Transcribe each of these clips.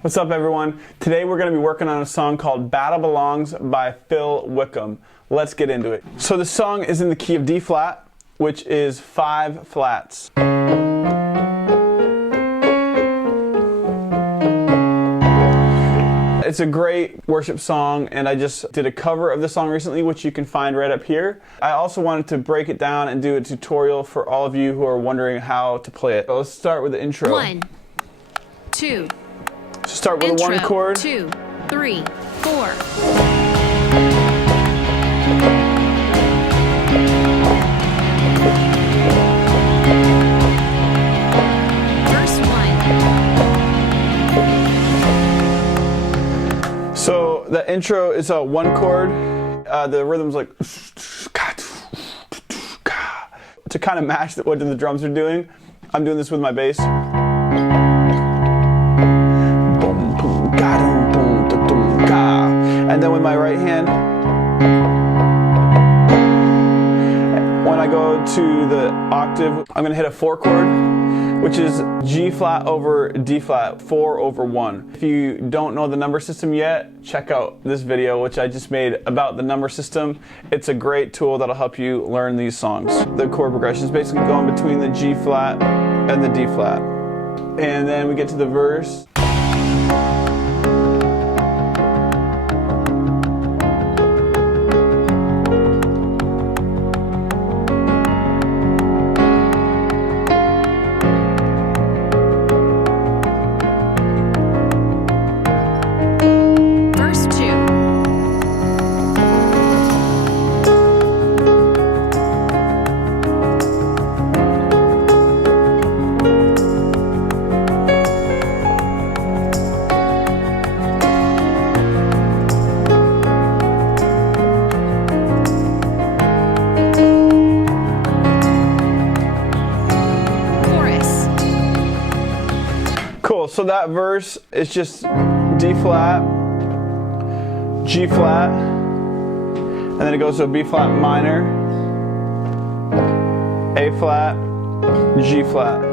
What's up, everyone? Today we're going to be working on a song called Battle Belongs by Wickham. Let's get into it. So the song is in the key of D flat, which is 5 flats. It's a great worship song, and I just did a cover of the song recently, which you can find right up here. I also wanted to break it down and do a tutorial for all of you who are wondering how to play it. So let's start with the intro. 1, 2. So start with Intro, a 1 chord. 2, 3, 4. Verse 1. So the intro is a 1 chord. The rhythm's like to kind of match what the drums are doing. I'm doing this with my bass. And then with my right hand, when I go to the octave, I'm going to hit a 4 chord, which is G flat over D flat, 4 over 1. If you don't know the number system yet, check out this video, which I just made about the number system. It's a great tool that'll help you learn these songs. The chord progression is basically going between the G flat and the D flat. And then we get to the verse. Cool, so that verse is just D flat, G flat, and then it goes to a B flat minor, A flat, G flat.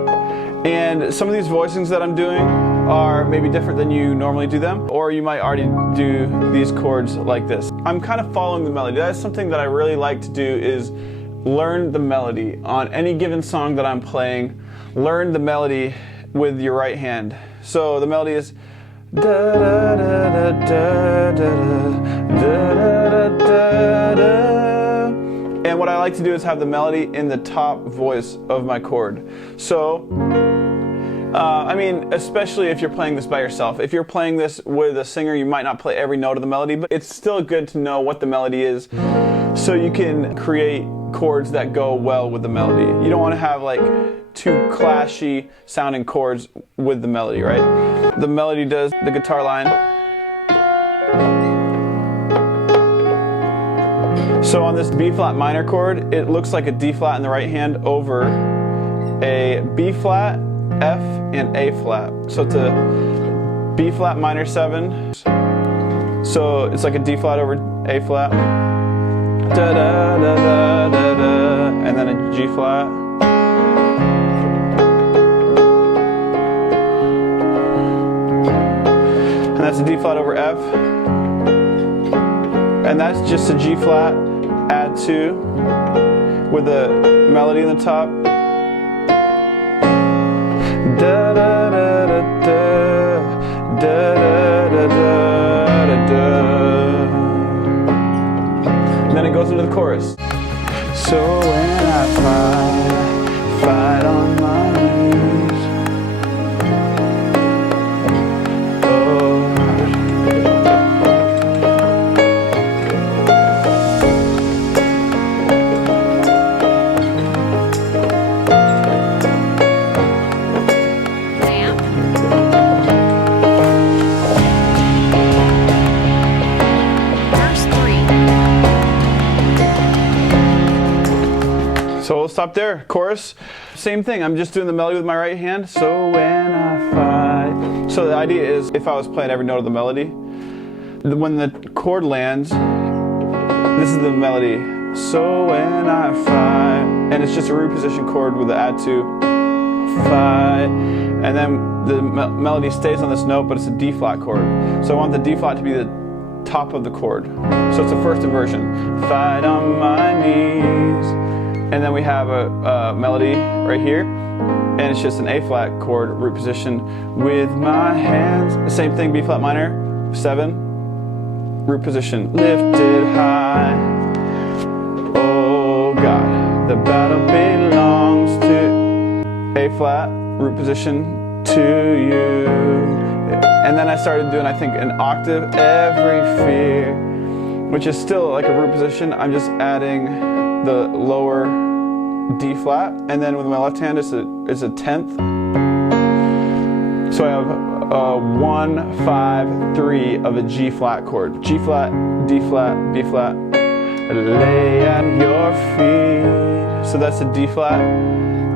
And some of these voicings that I'm doing are maybe different than you normally do them, or you might already do these chords like this. I'm kind of following the melody. That's something that I really like to do, is learn the melody. On any given song that I'm playing, learn the melody with your right hand. So the melody is da da da da da da da da da. And what I like to do is have the melody in the top voice of my chord. So I mean, especially if you're playing this by yourself. If you're playing this with a singer, you might not play every note of the melody, but it's still good to know what the melody is so you can create chords that go well with the melody. You don't want to have like too clashy sounding chords with the melody, right? The melody does the guitar line. So on this B flat minor chord, it looks like a D flat in the right hand over a B flat, F, and A flat. So it's a B flat minor 7. So it's like a D flat over A flat. Da da da da da da, and then a G flat. And that's a D flat over F. And that's just a G flat, add 2, with a melody in the top. Da da da da da, da da da da da. And then it goes into the chorus. So when I fight on my knees, so we'll stop there. Chorus, same thing. I'm just doing the melody with my right hand. So when I fight. So the idea is, if I was playing every note of the melody, when the chord lands, this is the melody. So when I fight, and it's just a root position chord with the add 2, fight. and then the melody stays on this note, but it's a D flat chord. So I want the D flat to be the top of the chord. So it's the first inversion. Fight on my knees. And then we have a melody right here, and it's just an A flat chord, root position with my hands. Same thing, B flat minor, 7, root position, lifted high. Oh God, the battle belongs to A flat, root position to you. And then I started doing, I think, an octave, every fear, which is still like a root position. I'm just adding the lower D flat, and then with my left hand is a 10th. So I have 1, 5, 3 of a G flat chord. G flat, D flat, B flat. Lay at your feet. So that's a D flat,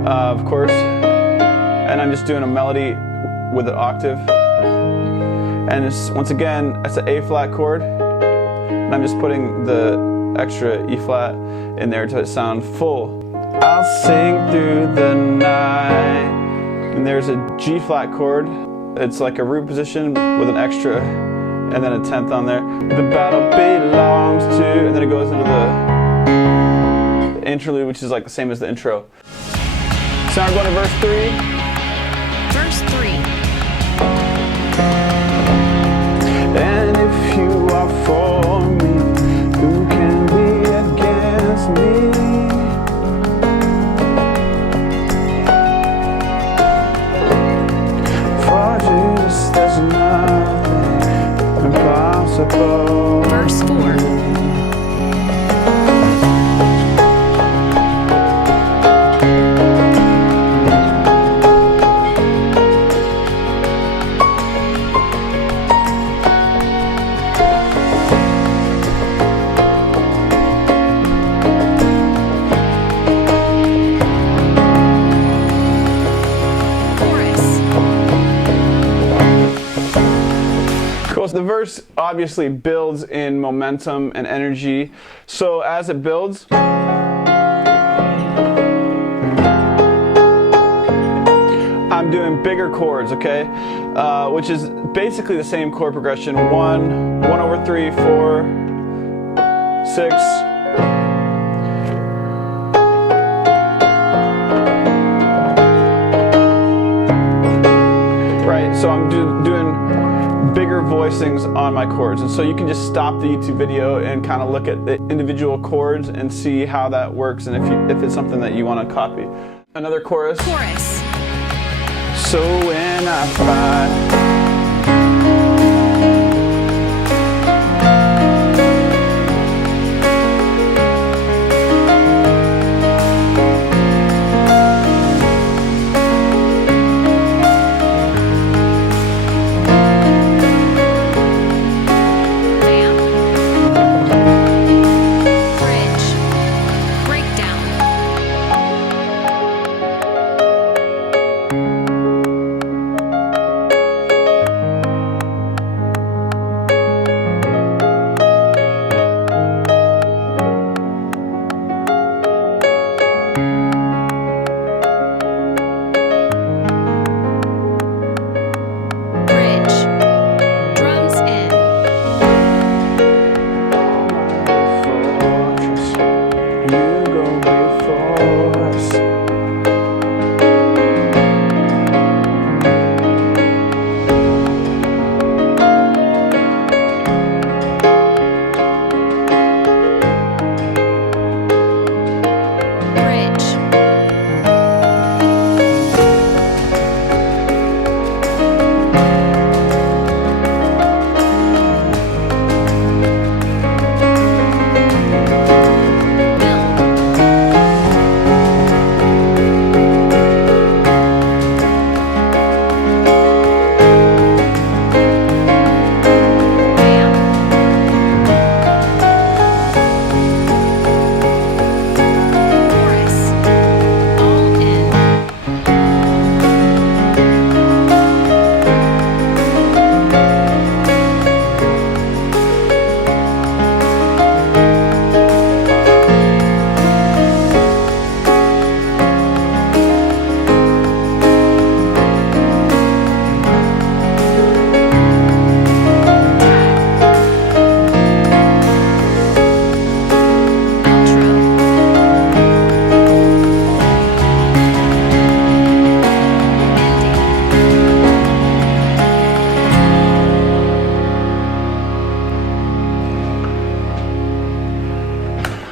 of course. And I'm just doing a melody with an octave. And it's, once again, it's an A flat chord. And I'm just putting the extra E flat in there to sound full. I'll sing through the night. And there's a G flat chord. It's like a root position with an extra and then a 10th on there. The battle belongs to, and then it goes into the interlude, which is like the same as the intro. So now we're going to verse 3. Verse 3. And if you are for me, who can be against me? For Jesus, there's nothing impossible. Verse 4. The verse obviously builds in momentum and energy. So as it builds, I'm doing bigger chords, okay? Which is basically the same chord progression. 1 over 3, 4, 6. Right, so I'm doing bigger voicings on my chords, and so you can just stop the YouTube video and kind of look at the individual chords and see how that works, and if it's something that you want to copy. Another chorus. Chorus. So when I find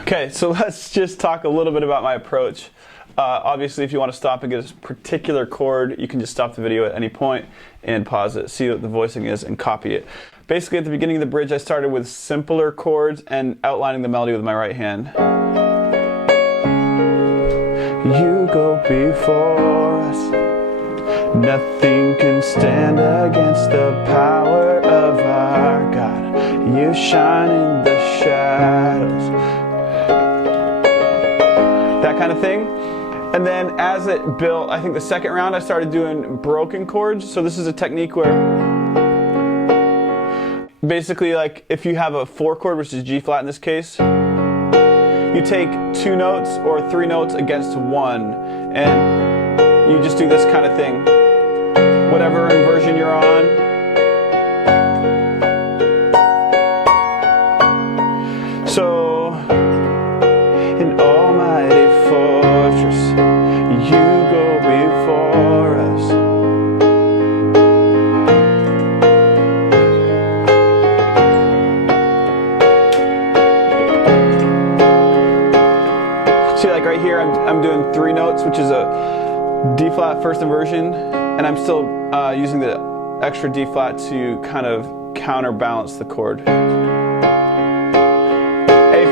Okay, so let's just talk a little bit about my approach. Obviously, if you want to stop and get a particular chord, you can just stop the video at any point and pause it, see what the voicing is, and copy it. Basically, at the beginning of the bridge, I started with simpler chords and outlining the melody with my right hand. You go before us, nothing can stand against the power of our God. You shine in the shadows, that kind of thing. And then as it built, I think the second round I started doing broken chords. So this is a technique where basically, like, if you have a 4 chord, which is G flat in this case, you take 2 notes or 3 notes against 1, and you just do this kind of thing. Whatever inversion you're on. So, in almighty fortress, you go before us. See, like right here, I'm doing 3 notes, which is a D flat first inversion, and I'm still using the extra D flat to kind of counterbalance the chord. A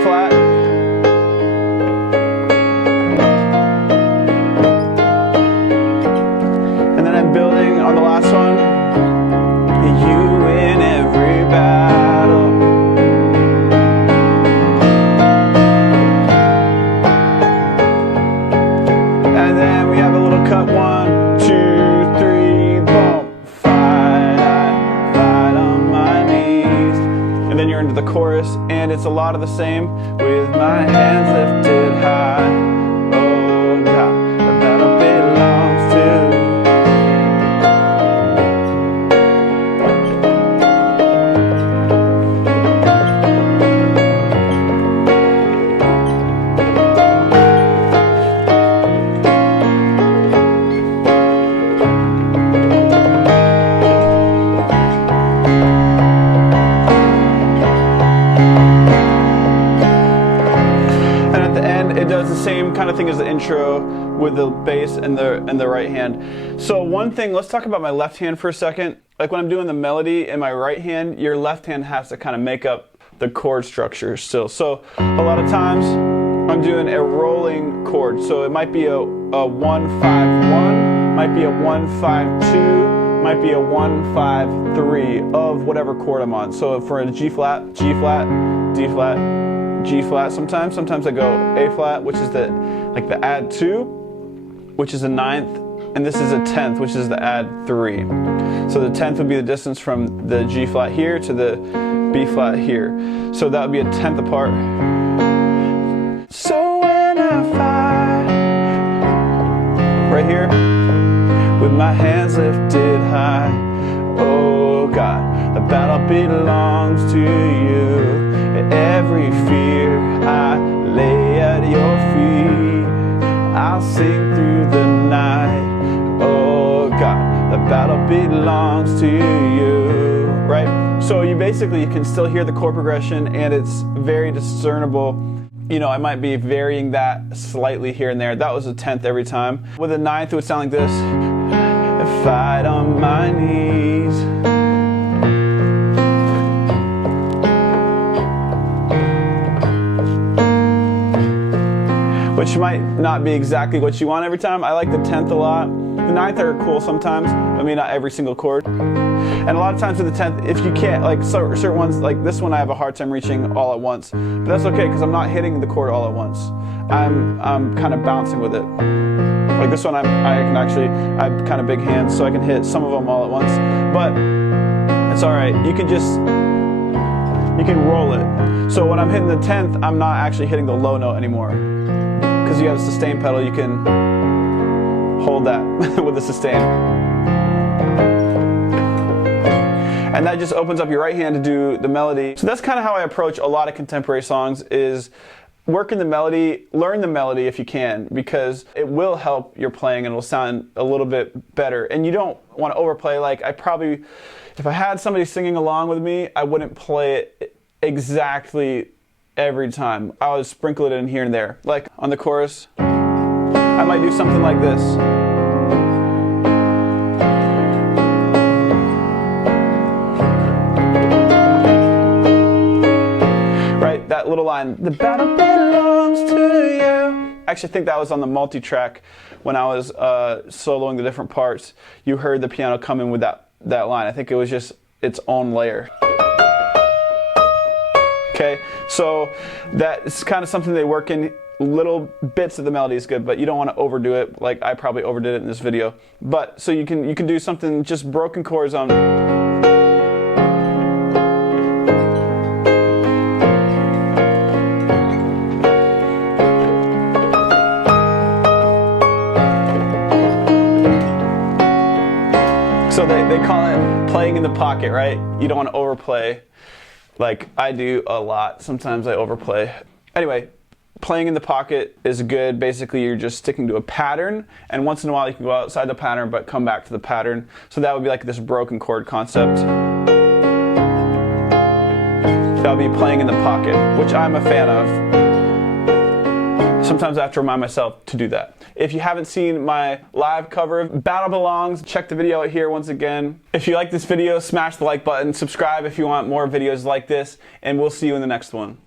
flat. And then I'm building on the last one. You in every battle. And then we have a little cut, 1, 2, 3, boom. Fight on my knees. And then you're into the chorus, and it's a lot of the same. With my hands lifted high, oh God, the battle belongs to same kind of thing as the intro with the bass and the right hand. So one thing, let's talk about my left hand for a second. Like when I'm doing the melody in my right hand, your left hand has to kind of make up the chord structure still. So a lot of times I'm doing a rolling chord. So it might be a 1-5-1, might be a 1-5-2, might be a 1-5-3 of whatever chord I'm on. So for a G flat, G flat, D flat, G flat sometimes I go A flat, which is the add 2, which is a 9th, and this is a 10th, which is the add 3. So the 10th would be the distance from the G flat here to the B flat here. So that would be a 10th apart. So when I fight, right here, with my hands lifted high, oh God, the battle belongs to you. Every fear I lay at your feet. I'll sing through the night. Oh God, the battle belongs to you. Right? So you can still hear the chord progression, and it's very discernible. You know, I might be varying that slightly here and there. That was a 10th every time. With a 9th, it would sound like this. Fight on my knees. Which might not be exactly what you want every time. I like the 10th a lot. The 9th are cool sometimes. I mean, not every single chord. And a lot of times with the 10th, if you can't, like certain ones, like this one I have a hard time reaching all at once. But that's okay, because I'm not hitting the chord all at once. I'm kind of bouncing with it. Like this one, I have kind of big hands, so I can hit some of them all at once. But it's all right. You can roll it. So when I'm hitting the 10th, I'm not actually hitting the low note anymore. Because you have a sustain pedal, you can hold that with the sustain. And that just opens up your right hand to do the melody. So that's kind of how I approach a lot of contemporary songs, is work in the melody, learn the melody if you can, because it will help your playing and it'll sound a little bit better. And you don't want to overplay. Like if I had somebody singing along with me, I wouldn't play it exactly every time. I would sprinkle it in here and there. Like on the chorus, I might do something like this. Right, that little line, the battle belongs to you. I actually think that was on the multi-track when I was soloing the different parts. You heard the piano come in with that line. I think it was just its own layer. Okay, so that's kind of something they work in. Little bits of the melody is good, but you don't want to overdo it. Like I probably overdid it in this video. But so you can do something, just broken chords on. So they call it playing in the pocket, right? You don't want to overplay. Like I do a lot. Sometimes I overplay. Anyway, playing in the pocket is good. Basically, you're just sticking to a pattern, and once in a while you can go outside the pattern but come back to the pattern. So that would be like this broken chord concept. That would be playing in the pocket, which I'm a fan of. Sometimes I have to remind myself to do that. If you haven't seen my live cover of Battle Belongs, check the video out here once again. If you like this video, smash the like button, subscribe if you want more videos like this, and we'll see you in the next one.